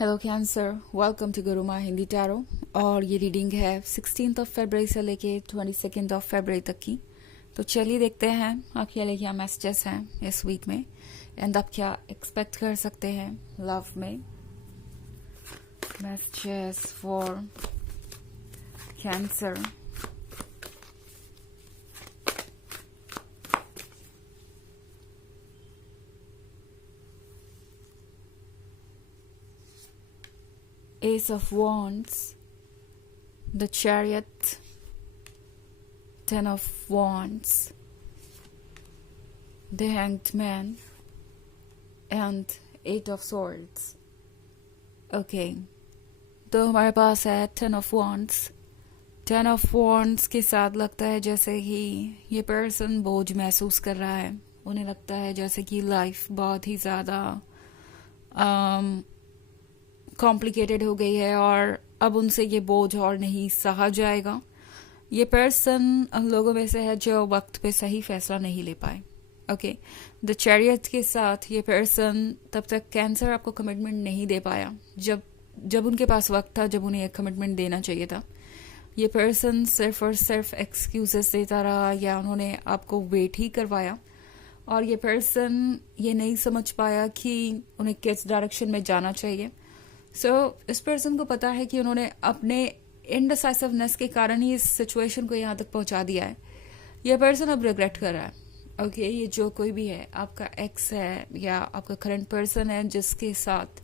Hello cancer, welcome to Gurumaa Hindi tarot. और ये reading है 16 फरवरी से लेके 22 फरवरी तक की। तो चलिए देखते हैं आपके लिए क्या मैसेजेस हैं इस वीक में एंड आप क्या एक्सपेक्ट कर सकते हैं लव में। Messages for cancer. Ace of Wands, the Chariot, Ten of Wands, the Hanged Man, and Eight of Swords. Okay, तो हमारे पास है Ten of Wands। Ten of Wands के साथ लगता है जैसे कि ये पर्सन बोझ महसूस कर रहा है। उन्हें लगता है जैसे कि लाइफ बहुत ही ज़्यादा कॉम्प्लिकेटेड हो गई है और अब उनसे ये बोझ और नहीं सहा जाएगा। ये पर्सन उन लोगों में से है जो वक्त पे सही फैसला नहीं ले पाए। ओके, द चैरियट के साथ ये पर्सन तब तक कैंसर आपको कमिटमेंट नहीं दे पाया जब उनके पास वक्त था, जब उन्हें एक कमिटमेंट देना चाहिए था। ये पर्सन सिर्फ और सिर्फ एक्सक्यूजेस देता रहा या उन्होंने आपको वेट ही करवाया और ये पर्सन ये नहीं समझ पाया कि उन्हें किस डायरेक्शन में जाना चाहिए। इस पर्सन को पता है कि उन्होंने अपने इनडिसाइसिवनेस के कारण ही इस सिचुएशन को यहाँ तक पहुँचा दिया है। यह पर्सन अब रिग्रेट कर रहा है। ओके, ये जो कोई भी है, आपका एक्स है या आपका करंट पर्सन है जिसके साथ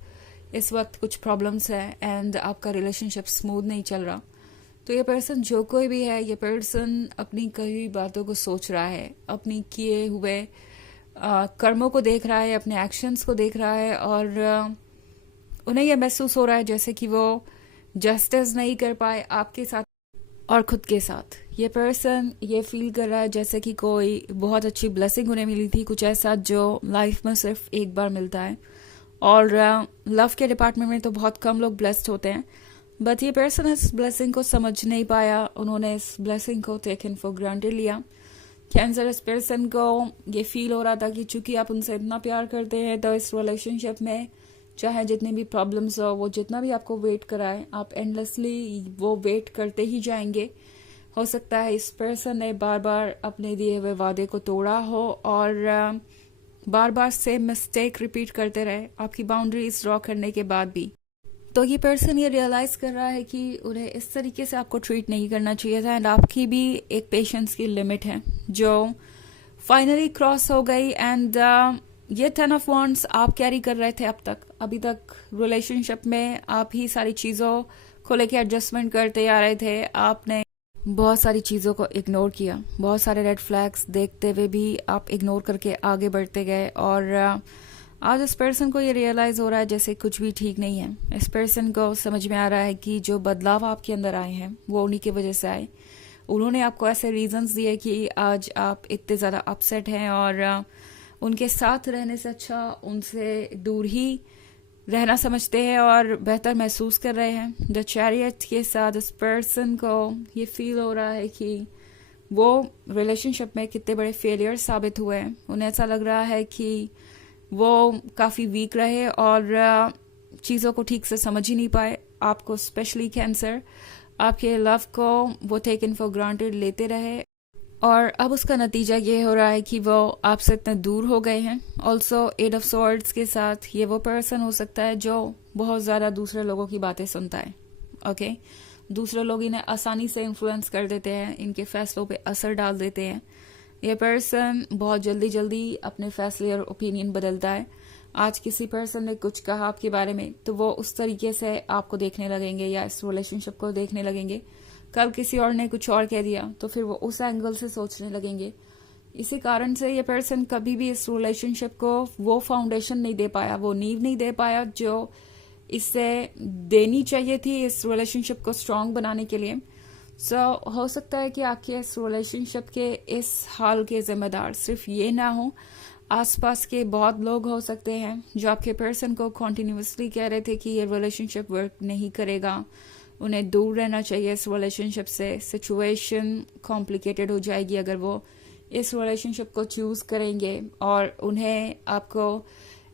इस वक्त कुछ प्रॉब्लम्स है एंड आपका रिलेशनशिप स्मूथ नहीं चल रहा, तो ये पर्सन जो कोई भी है, ये पर्सन अपनी कई बातों को सोच रहा है, अपनी किए हुए कर्मों को देख रहा है, अपने एक्शंस को देख रहा है और उन्हें यह महसूस हो रहा है जैसे कि वो जस्टिस नहीं कर पाए आपके साथ और खुद के साथ। ये पर्सन ये फील कर रहा है जैसे कि कोई बहुत अच्छी ब्लेसिंग उन्हें मिली थी, कुछ ऐसा जो लाइफ में सिर्फ एक बार मिलता है। और लव के डिपार्टमेंट में तो बहुत कम लोग ब्लेस्ड होते हैं, बट ये पर्सन इस ब्लेसिंग को समझ नहीं पाया। उन्होंने इस ब्लेसिंग को टेकन फॉर ग्रांटेड लिया। कैंसर इस पर्सन को ये फील हो रहा था कि चूंकि आप उनसे इतना प्यार करते हैं तो इस रिलेशनशिप में चाहे जितनी भी प्रॉब्लम्स हो, वो जितना भी आपको वेट कराए, आप एंडलेसली वो वेट करते ही जाएंगे। हो सकता है इस पर्सन ने बार बार अपने दिए हुए वादे को तोड़ा हो और बार बार सेम मिस्टेक रिपीट करते रहे आपकी बाउंड्रीज ड्रॉ करने के बाद भी। तो ये पर्सन ये रियलाइज कर रहा है कि उन्हें इस तरीके से आपको ट्रीट नहीं करना चाहिए था एंड आपकी भी एक पेशेंस की लिमिट है जो फाइनली क्रॉस हो गई। एंड ये 10 ऑफ वॉन्ड्स आप कैरी कर रहे थे अब तक। अभी तक रिलेशनशिप में आप ही सारी चीज़ों को लेके एडजस्टमेंट करते आ रहे थे। आपने बहुत सारी चीज़ों को इग्नोर किया, बहुत सारे रेड फ्लैग्स देखते हुए भी आप इग्नोर करके आगे बढ़ते गए और आज इस पर्सन को ये रियलाइज़ हो रहा है जैसे कुछ भी ठीक नहीं है। इस पर्सन को समझ में आ रहा है कि जो बदलाव आपके अंदर आए हैं वो उन्हीं की वजह से आए। उन्होंने आपको ऐसे रीजंस दिए कि आज आप इतने ज़्यादा अपसेट हैं और उनके साथ रहने से अच्छा उनसे दूर ही रहना समझते हैं और बेहतर महसूस कर रहे हैं। द चैरियट के साथ इस पर्सन को ये फील हो रहा है कि वो रिलेशनशिप में कितने बड़े फेलियर साबित हुए हैं। उन्हें ऐसा लग रहा है कि वो काफ़ी वीक रहे और चीज़ों को ठीक से समझ ही नहीं पाए। आपको स्पेशली कैंसर आपके लव को वो टेकन फॉर ग्रांटेड लेते रहे और अब उसका नतीजा ये हो रहा है कि वो आपसे इतने दूर हो गए हैं। ऑल्सो 8 ऑफ सॉर्ड्स के साथ ये वो पर्सन हो सकता है जो बहुत ज़्यादा दूसरे लोगों की बातें सुनता है। ओके, दूसरे लोग इन्हें आसानी से इन्फ्लुएंस कर देते हैं, इनके फैसलों पे असर डाल देते हैं। ये पर्सन बहुत जल्दी जल्दी अपने फैसले और ओपिनियन बदलता है। आज किसी पर्सन ने कुछ कहा आपके बारे में तो वो उस तरीके से आपको देखने लगेंगे या इस रिलेशनशिप को देखने लगेंगे। कल किसी और ने कुछ और कह दिया तो फिर वो उस एंगल से सोचने लगेंगे। इसी कारण से ये पर्सन कभी भी इस रिलेशनशिप को वो फाउंडेशन नहीं दे पाया, वो नींव नहीं दे पाया जो इससे देनी चाहिए थी इस रिलेशनशिप को स्ट्रांग बनाने के लिए। हो सकता है कि आपके इस रिलेशनशिप के इस हाल के जिम्मेदार सिर्फ ये ना हो, आसपास के बहुत लोग हो सकते हैं जो आपके पर्सन को कॉन्टिन्यूसली कह रहे थे कि ये रिलेशनशिप वर्क नहीं करेगा, उन्हें दूर रहना चाहिए इस रिलेशनशिप से, सिचुएशन कॉम्प्लिकेटेड हो जाएगी अगर वो इस रिलेशनशिप को चूज़ करेंगे और उन्हें आपको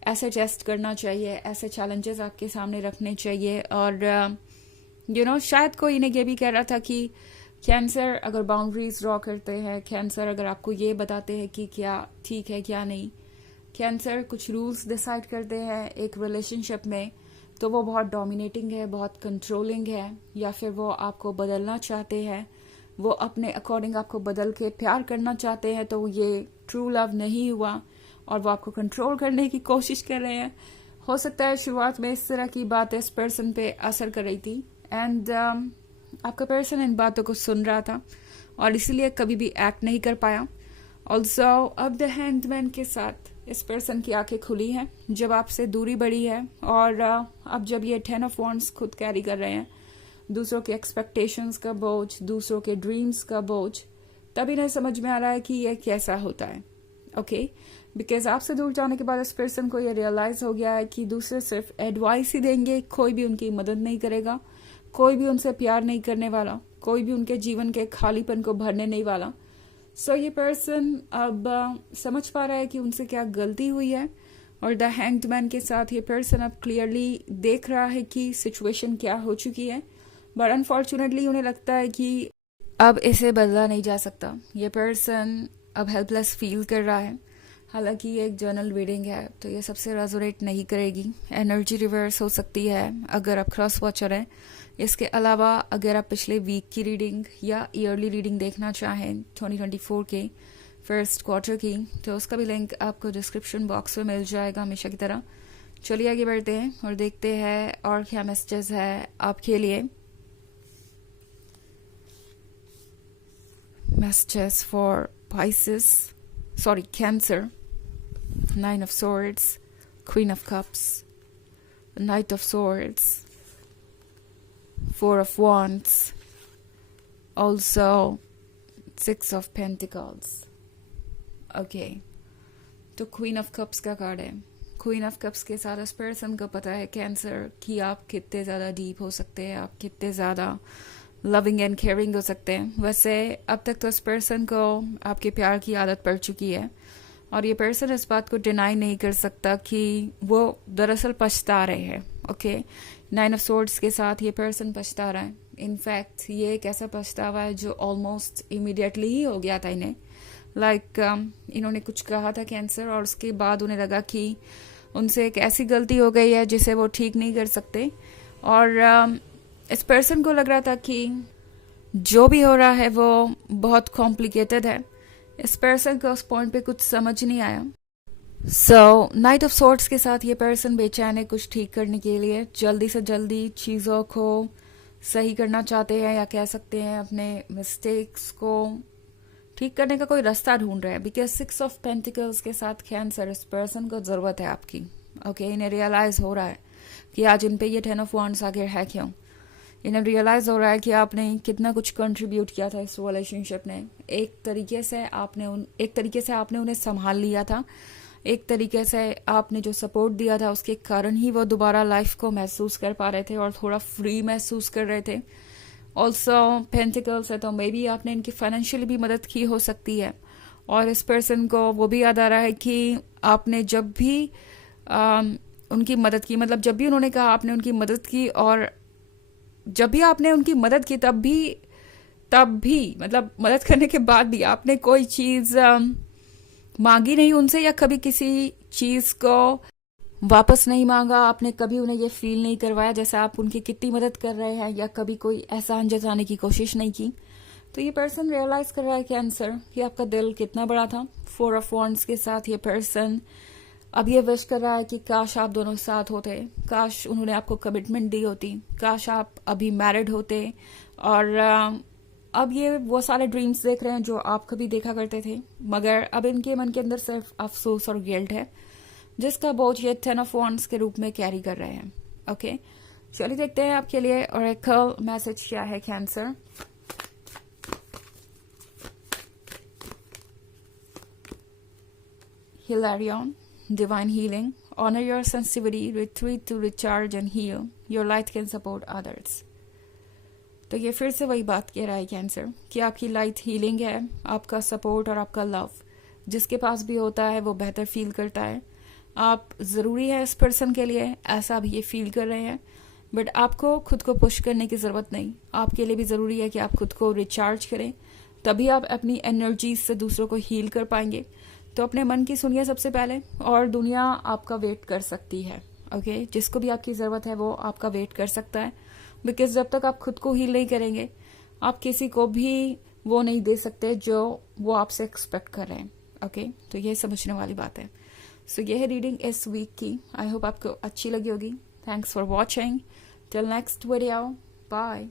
ऐसे टेस्ट करना चाहिए, ऐसे चैलेंजेस आपके सामने रखने चाहिए। और शायद कोई इन्हें ये भी कह रहा था कि कैंसर अगर बाउंड्रीज ड्रॉ करते हैं, कैंसर अगर आपको ये बताते हैं कि क्या ठीक है क्या नहीं, कैंसर कुछ रूल्स डिसाइड करते हैं एक रिलेशनशिप में, तो वो बहुत डोमिनेटिंग है, बहुत कंट्रोलिंग है, या फिर वो आपको बदलना चाहते हैं, वो अपने अकॉर्डिंग आपको बदल के प्यार करना चाहते हैं, तो ये ट्रू लव नहीं हुआ और वो आपको कंट्रोल करने की कोशिश कर रहे हैं। हो सकता है शुरुआत में इस तरह की बातें इस पर्सन पे असर कर रही थी एंड आपका पर्सन इन बातों को सुन रहा था और इसीलिए कभी भी एक्ट नहीं कर पाया। ऑल्सो अब द हैंगमैन के साथ इस पर्सन की आंखें खुली हैं जब आपसे दूरी बढ़ी है, और अब जब ये 10 ऑफ वॉन्ड्स खुद कैरी कर रहे हैं, दूसरों के एक्सपेक्टेशंस का बोझ, दूसरों के ड्रीम्स का बोझ, तब इन्हें समझ में आ रहा है कि ये कैसा होता है। ओके, बिकॉज आपसे दूर जाने के बाद इस पर्सन को ये रियलाइज हो गया है कि दूसरे सिर्फ एडवाइस ही देंगे, कोई भी उनकी मदद नहीं करेगा, कोई भी उनसे प्यार नहीं करने वाला, कोई भी उनके जीवन के खालीपन को भरने नहीं वाला। सो ये पर्सन अब समझ पा रहा है कि उनसे क्या गलती हुई है, और द हैंग्ड मैन के साथ ये पर्सन अब क्लियरली देख रहा है कि सिचुएशन क्या हो चुकी है, बट अनफॉर्चुनेटली उन्हें लगता है कि अब इसे बदला नहीं जा सकता। ये पर्सन अब हेल्पलेस फील कर रहा है। हालांकि ये एक जर्नल रीडिंग है तो ये सबसे रेजोनेट नहीं करेगी, एनर्जी रिवर्स हो सकती है अगर आप क्रॉस वॉचर हैं। इसके अलावा अगर आप पिछले वीक की रीडिंग या ईयरली रीडिंग देखना चाहें 2024 के फर्स्ट क्वार्टर की, तो उसका भी लिंक आपको डिस्क्रिप्शन बॉक्स में मिल जाएगा हमेशा की तरह। चलिए आगे बढ़ते हैं और देखते हैं और क्या मैसेजेस है आपके लिए। Messages for Cancer, 9 of Swords, Queen of Cups, Knight of Swords, 4 of Wands, also 6 of Pentacles. Okay, तो Queen of Cups का कार्ड है। Queen of Cups के साथ इस पर्सन को पता है कैंसर कि आप कितने ज़्यादा डीप हो सकते हैं, आप कितने ज़्यादा लविंग एंड केयरिंग हो सकते हैं। वैसे अब तक तो इस पर्सन को आपके प्यार की आदत पड़ चुकी है और ये पर्सन इस बात को डिनाई नहीं कर सकता कि वो दरअसल पछता रहे हैं। ओके, 9 ऑफ सोर्ड्स के साथ ये पर्सन पछता रहा है। इनफैक्ट ये एक ऐसा पछतावा है जो ऑलमोस्ट इमीडिएटली ही हो गया था इन्हें। इन्होंने कुछ कहा था कैंसर और उसके बाद उन्हें लगा कि उनसे एक ऐसी गलती हो गई है जिसे वो ठीक नहीं कर सकते, और इस पर्सन को लग रहा था कि जो भी हो रहा है वो बहुत कॉम्प्लिकेटेड है। इस पर्सन को उस पॉइंट पे कुछ समझ नहीं आया। सो नाइट ऑफ सोर्ड्स के साथ ये पर्सन बेचैन है कुछ ठीक करने के लिए, जल्दी से जल्दी चीज़ों को सही करना चाहते हैं, या कह सकते हैं अपने मिस्टेक्स को ठीक करने का कोई रास्ता ढूंढ रहे हैं। बिकॉज 6 ऑफ पेंटिकल्स के साथ कैंसर, इस पर्सन को ज़रूरत है आपकी। ओके, इन्हें रियलाइज़ हो रहा है कि आज इन पे ये 10 ऑफ वॉन्ड्स आगे है क्यों। इन्हें रियलाइज़ हो रहा है कि आपने कितना कुछ कंट्रीब्यूट किया था इस रिलेशनशिप ने। एक तरीके से आपने उन्हें संभाल लिया था, एक तरीके से आपने जो सपोर्ट दिया था उसके कारण ही वो दोबारा लाइफ को महसूस कर पा रहे थे और थोड़ा फ्री महसूस कर रहे थे। ऑल्सो पेंटिकल्स है तो मे बी आपने इनकी फाइनेंशियली भी मदद की हो सकती है, और इस पर्सन को वो भी याद आ रहा है कि आपने जब भी उनकी मदद की, मतलब जब भी उन्होंने कहा आपने उनकी मदद की, और जब भी आपने उनकी मदद की तब भी मतलब मदद करने के बाद भी आपने कोई चीज़ मांगी नहीं उनसे, या कभी किसी चीज़ को वापस नहीं मांगा। आपने कभी उन्हें ये फील नहीं करवाया जैसे आप उनकी कितनी मदद कर रहे हैं, या कभी कोई एहसान जताने की कोशिश नहीं की। तो ये पर्सन रियलाइज कर रहा है कैंसर कि आपका दिल कितना बड़ा था। 4 ऑफ वॉन्ड्स के साथ ये पर्सन अब ये विश कर रहा है कि काश आप दोनों साथ होते, काश उन्होंने आपको कमिटमेंट दी होती, काश आप अभी मैरिड होते। और अब ये वो सारे ड्रीम्स देख रहे हैं जो आप कभी देखा करते थे, मगर अब इनके मन के अंदर सिर्फ अफसोस और गिल्ट है जिसका बोझ ये 10 ऑफ वॉन्ड्स के रूप में कैरी कर रहे हैं। ओके, चलिए देखते हैं आपके लिए ऑरेकल मैसेज क्या है cancer. Hilarion, divine healing, honor your sensitivity, retreat to recharge and heal, your light can support others। तो ये फिर से वही बात कह रहा है कैंसर कि आपकी लाइट हीलिंग है, आपका सपोर्ट और आपका लव जिसके पास भी होता है वो बेहतर फील करता है। आप ज़रूरी है इस पर्सन के लिए, ऐसा आप ये फील कर रहे हैं, बट आपको खुद को पुश करने की ज़रूरत नहीं। आपके लिए भी ज़रूरी है कि आप खुद को रिचार्ज करें, तभी आप अपनी एनर्जीज से दूसरों को हील कर पाएंगे। तो अपने मन की सुनिए सबसे पहले, और दुनिया आपका वेट कर सकती है। ओके, जिसको भी आपकी ज़रूरत है वो आपका वेट कर सकता है, बिकॉज जब तक आप खुद को हील नहीं करेंगे आप किसी को भी वो नहीं दे सकते जो वो आपसे एक्सपेक्ट कर रहे हैं। ओके, तो ये समझने वाली बात है। सो ये है रीडिंग इस वीक की। आई होप आपको अच्छी लगी होगी। Thanks for watching. Till next video, bye.